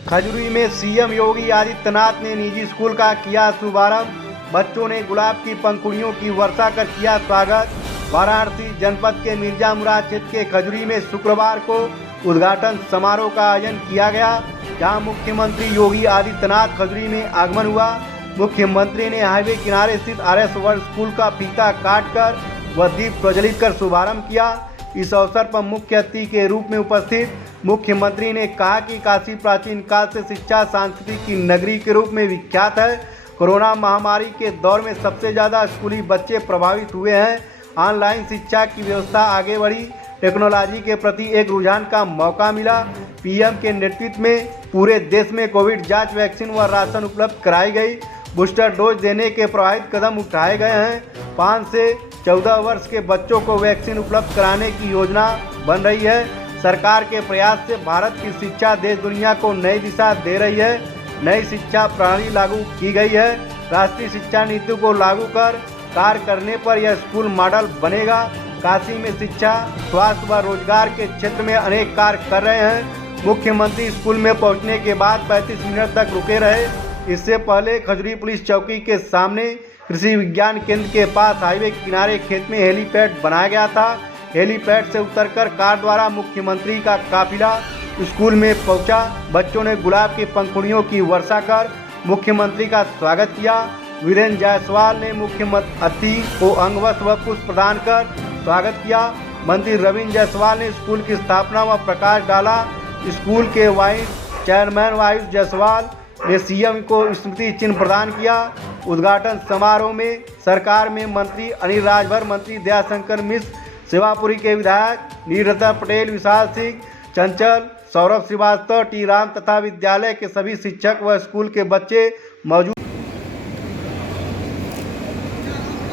खजुरी में सीएम योगी आदित्यनाथ ने निजी स्कूल का किया शुभारंभ। बच्चों ने गुलाब की पंखुड़ियों की वर्षा कर किया स्वागत। वाराणसी जनपद के मिर्जा मुराद क्षेत्र के खजुरी में शुक्रवार को उद्घाटन समारोह का आयोजन किया गया, जहां मुख्यमंत्री योगी आदित्यनाथ खजुरी में आगमन हुआ। मुख्यमंत्री ने हाईवे किनारे स्थित आरएस वर्ल्ड स्कूल का फीता काटकर व दीप प्रज्वलित कर शुभारंभ किया। इस अवसर पर मुख्य अतिथि के रूप में उपस्थित मुख्यमंत्री ने कहा कि काशी प्राचीन काल से शिक्षा संस्कृति की नगरी के रूप में विख्यात है। कोरोना महामारी के दौर में सबसे ज़्यादा स्कूली बच्चे प्रभावित हुए हैं। ऑनलाइन शिक्षा की व्यवस्था आगे बढ़ी, टेक्नोलॉजी के प्रति एक रुझान का मौका मिला। पीएम के नेतृत्व में पूरे देश में कोविड जांच, वैक्सीन व राशन उपलब्ध कराई गई। बूस्टर डोज देने के प्रभावित कदम उठाए गए हैं। 5 से 14 वर्ष के बच्चों को वैक्सीन उपलब्ध कराने की योजना बन रही है। सरकार के प्रयास से भारत की शिक्षा देश दुनिया को नई दिशा दे रही है। नई शिक्षा प्रणाली लागू की गई है। राष्ट्रीय शिक्षा नीति को लागू कर कार्य करने पर यह स्कूल मॉडल बनेगा। काशी में शिक्षा, स्वास्थ्य व रोजगार के क्षेत्र में अनेक कार्य कर रहे हैं। मुख्यमंत्री स्कूल में पहुंचने के बाद 35 मिनट तक रुके रहे। इससे पहले खजुरी पुलिस चौकी के सामने कृषि विज्ञान केंद्र के पास हाईवे के किनारे खेत में हेलीपैड बनाया गया था। हेलीपैड से उतरकर कार द्वारा मुख्यमंत्री का काफिला स्कूल में पहुंचा। बच्चों ने गुलाब की पंखुड़ियों की वर्षा कर मुख्यमंत्री का स्वागत किया। वीरेंद्र जायसवाल ने मुख्य अतिथि को अंगवस्त्र व पुष्प प्रदान कर स्वागत किया। मंत्री रविंद्र जायसवाल ने स्कूल की स्थापना व प्रकाश डाला। स्कूल के वाइस चेयरमैन आयुष जायसवाल ने सीएम को स्मृति चिन्ह प्रदान किया। उद्घाटन समारोह में सरकार में मंत्री अनिल राजभर, मंत्री दयाशंकर मिश्र, सेवापुरी के विधायक नीरजा पटेल, विशाल सिंह, चंचल, सौरभ श्रीवास्तव, टी राम तथा विद्यालय के सभी शिक्षक व स्कूल के बच्चे मौजूद।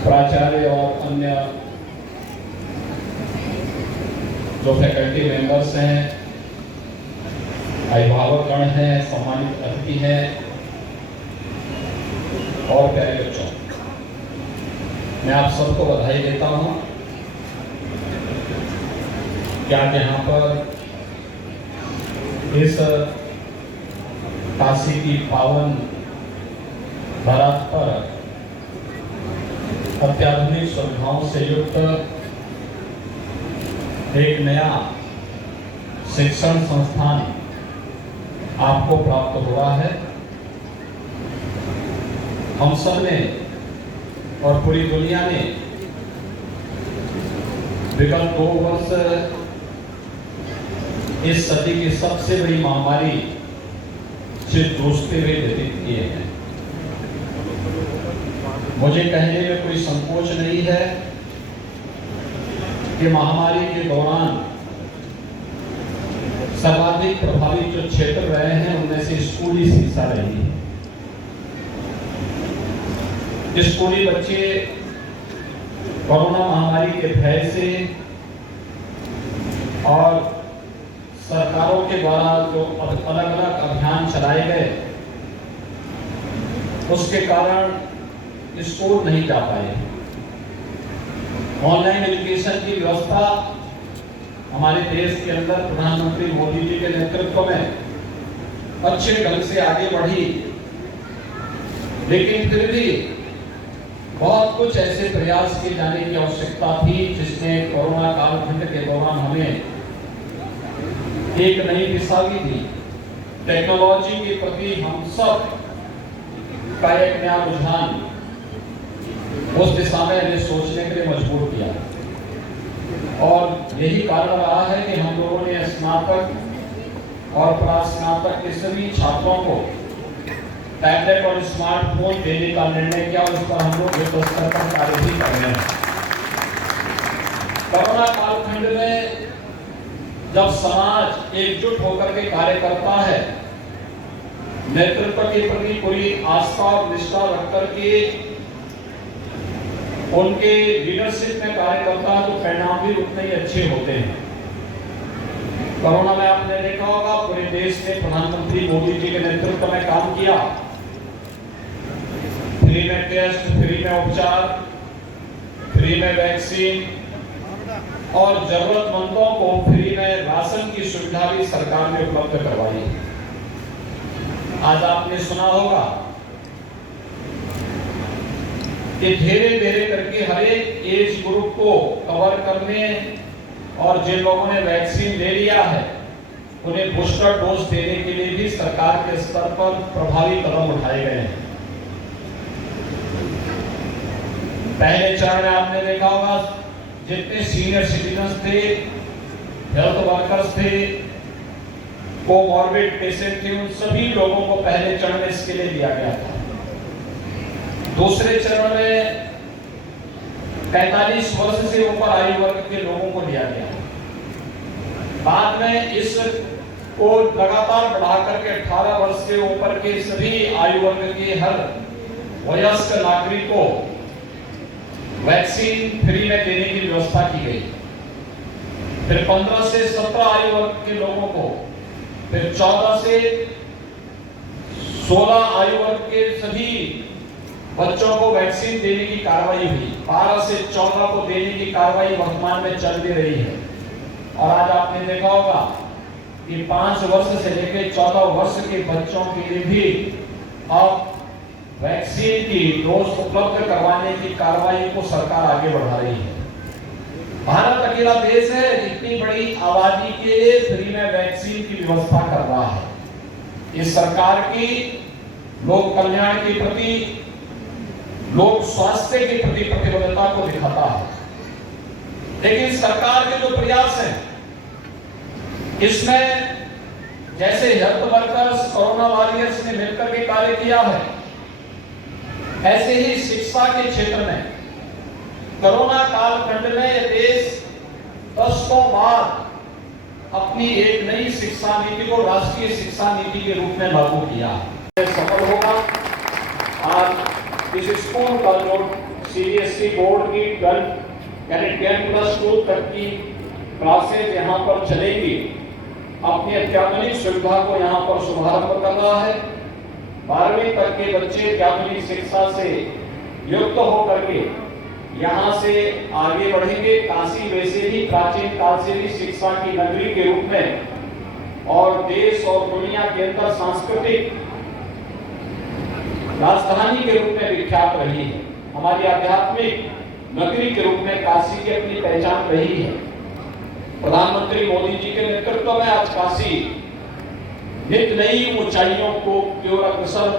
प्राचार्य और अन्य जो फैकल्टी मेंबर्स हैं, अभिभावकगण हैं, सम्मानित अतिथि हैं और प्यारे बच्चों, मैं आप सबको बधाई देता हूं कि आज यहाँ पर इस काशी की पावन धरातल पर अत्याधुनिक सुविधाओं से युक्त एक नया शिक्षण संस्थान आपको प्राप्त हुआ है। हम सब ने और पूरी दुनिया ने विगत 2 वर्ष इस सदी की सबसे बड़ी महामारी से जूझते हुए व्यतीत किए हैं। मुझे कहने में कोई संकोच नहीं है कि महामारी के दौरान सर्वाधिक प्रभावित जो क्षेत्र रहे हैं उनमें से स्कूली शिक्षा रही है। स्कूली बच्चे कोरोना महामारी के भय से और सरकारों के द्वारा जो अलग अलग अभियान चलाए गए उसके कारण स्कूल नहीं जा पाए। ऑनलाइन एजुकेशन की व्यवस्था हमारे देश के अंदर प्रधानमंत्री मोदी जी के नेतृत्व में अच्छे ढंग से आगे बढ़ी, लेकिन फिर भी बहुत कुछ ऐसे प्रयास किए जाने की आवश्यकता थी जिसने कोरोना कालखंड के दौरान हमें एक नई दिशा भी दी। टेक्नोलॉजी के प्रति हम सब का एक नया रुझान उस दिशा में हमें सोचने के लिए मजबूर किया और यही कारण रहा है कि हम लोगों ने स्नातक और प्रास्नातक के सभी छात्रों को टैबलेट और स्मार्टफोन देने का निर्णय किया और इस पर हम लोग युद्ध स्तर पर कार्य भी कर रहे हैं। कोरोना कालखंड में जब समाज एकजुट होकर के कार्य करता है, नेतृत्व के प्रति पूरी आस्था और निष्ठा रख करके उनके लीडरशिप में कार्य करता है, तो परिणाम भी उतने ही अच्छे होते हैं। कोरोना में आपने देखा होगा पूरे देश में प्रधानमंत्री मोदी जी के नेतृत्व में काम किया। फ्री में टेस्ट, फ्री में उपचार, फ्री में वैक्सीन और जरूरतमंदों को फ्री में राशन की सुविधा भी सरकार ने उपलब्ध करवाई। आज आपने सुना होगा कि धीरे धीरे करके हर एक एज ग्रुप को कवर करने और जिन लोगों ने वैक्सीन ले लिया है उन्हें बूस्टर डोज देने के लिए भी सरकार के स्तर पर प्रभावी कदम उठाए गए हैं। पहले चरण में आपने देखा होगा जितने सीनियर सिटीजन थे, हेल्थ वर्कर्स थे, कोमॉर्बिड पेशेंट थे, उन सभी लोगों को पहले चरण में इसके लिए दिया गया था। दूसरे चरण में 45 वर्ष से ऊपर आयु वर्ग के लोगों को दिया गया। बाद में इस को लगातार बढ़ा करके 18 वर्ष से ऊपर के सभी आयु वर्ग के हर वयस्क नागरिक को वैक्सीन फ्री में देने की व्यवस्था की गई। फिर 15 से 17 आयु वर्ग के लोगों को, फिर 14 से 16 आयु वर्ग के सभी बच्चों को वैक्सीन देने की कार्रवाई हुई। 12 से 14 को देने की कार्रवाई वर्तमान में चल भी रही है। और आज आपने देखा होगा कि 5 वर्ष से लेकर 14 वर्ष के बच्चों के लिए भी अब वैक्सीन की डोज उपलब्ध करवाने की कार्रवाई को सरकार आगे बढ़ा रही है। भारत अकेला देश है इतनी बड़ी आबादी के लिए फ्री में वैक्सीन की व्यवस्था कर रहा है। इस सरकार की लोक कल्याण के प्रति, लोक स्वास्थ्य के प्रति प्रतिबद्धता को दिखाता है। लेकिन सरकार के जो प्रयास हैं इसमें जैसे हेल्थ वर्कर्स, कोरोना वॉरियर्स ने मिलकर के कार्य किया है, ऐसे ही शिक्षा के क्षेत्र में कोरोना कालखंड में देश दशकों बाद अपनी एक नई शिक्षा नीति को राष्ट्रीय शिक्षा नीति के रूप में लागू किया। सफल होगा। आज इस स्कूल का जो सीबीएसई बोर्ड की 12 यानी 10+2 तक की क्लासेज यहाँ पर चलेंगी, अपनी अत्याधुनिक सुविधा को यहाँ पर शुभारंभ कर रहा है। 12वीं तक के बच्चे अत्याधुनिक शिक्षा से युक्त होकर के यहाँ से आगे बढ़ेंगे। काशी वैसे ही प्राचीन काल से भी शिक्षा की नगरी के रूप में और देश और दुनिया के अंदर सांस्कृतिक राजधानी के रूप में विख्यात रही है। हमारी आध्यात्मिक नगरी के रूप में काशी की अपनी पहचान रही है। प्रधानमंत्री मोदी जी के नेतृत्व में आज काशी नित नई ऊंचाइयों को की ओर अग्रसर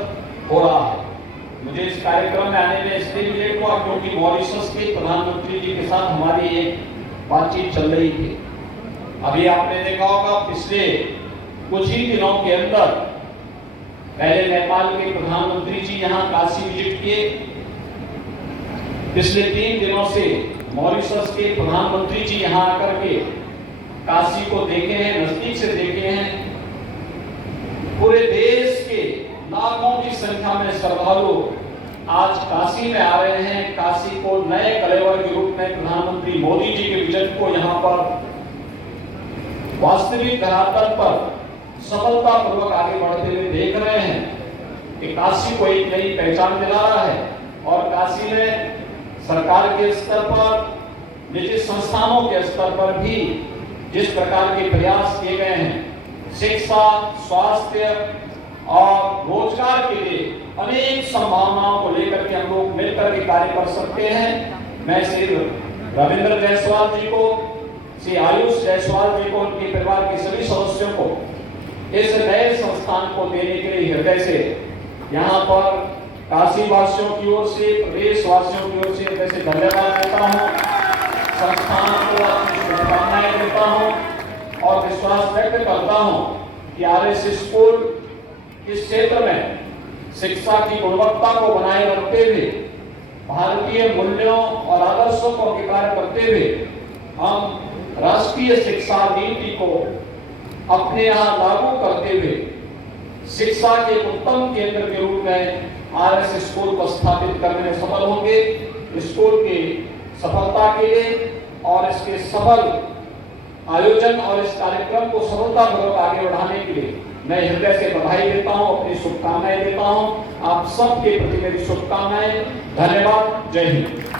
हो रहा है। मुझे इस कार्यक्रम में आने में इसलिए लेट हुआ क्योंकि मॉरिशस के प्रधानमंत्री जी के साथ हमारी एक बातचीत चल रही थी। अभी आपने देखा होगा पिछले कुछ ही दिनों के अंदर पहले नेपाल के प्रधानमंत्री जी यहाँ काशी विजिट किए। पिछले 3 दिनों से मॉरिशस के प्रधानमंत्री जी यहाँ आकर के काशी को देखे हैं, नजदीक से देखे हैं। पूरे देश के लाखों की संख्या में श्रद्धालु आज काशी में आ रहे हैं। काशी को नए कलेवर के रूप में प्रधानमंत्री मोदी जी के विजन को यहाँ पर वास्तविक धरातल पर सफलतापूर्वक आगे बढ़ते हुए देख रहे हैं कि काशी को एक नई पहचान दिला रहा है। और काशी में सरकार के स्तर पर, निजी संस्थानों के स्तर पर भी जिस प्रकार के प्रयास किए गए हैं, शिक्षा, स्वास्थ्य और रोजगार के लिए अनेक संभावनाओं को लेकर के हम लोग मिलकर के कार्य कर सकते हैं। मैं श्री रविंद्र जायसवाल जी को, श्री आयुष जायसवाल जी को, उनके परिवार के सभी सदस्यों को इस नए संस्थान को देने के लिए हृदय से यहाँ पर काशी वासियों की ओर से, प्रदेश वासियों की ओर से हृदय से धन्यवाद देता हूँ। संस्थान को अपनी शुभकामनाएं देता हूँ और विश्वास व्यक्त करता हूँ कि आरएस स्कूल इस क्षेत्र में शिक्षा की गुणवत्ता को बनाए रखते हुए, भारतीय मूल्यों और आदर्शों को अंगीकार करते हुए हम राष्ट्रीय शिक्षा नीति को अपने यहाँ लागू करते हुए शिक्षा के उत्तम केंद्र के रूप में आरएस स्कूल को स्थापित करने में सफल होंगे। स्कूल की सफलता के लिए और इसके सफल आयोजन और इस कार्यक्रम को सफलतापूर्वक आगे बढ़ाने के लिए मैं हृदय से बधाई देता हूं, अपनी शुभकामनाएं देता हूं। आप सबके प्रति मेरी शुभकामनाएं। धन्यवाद। जय हिंद।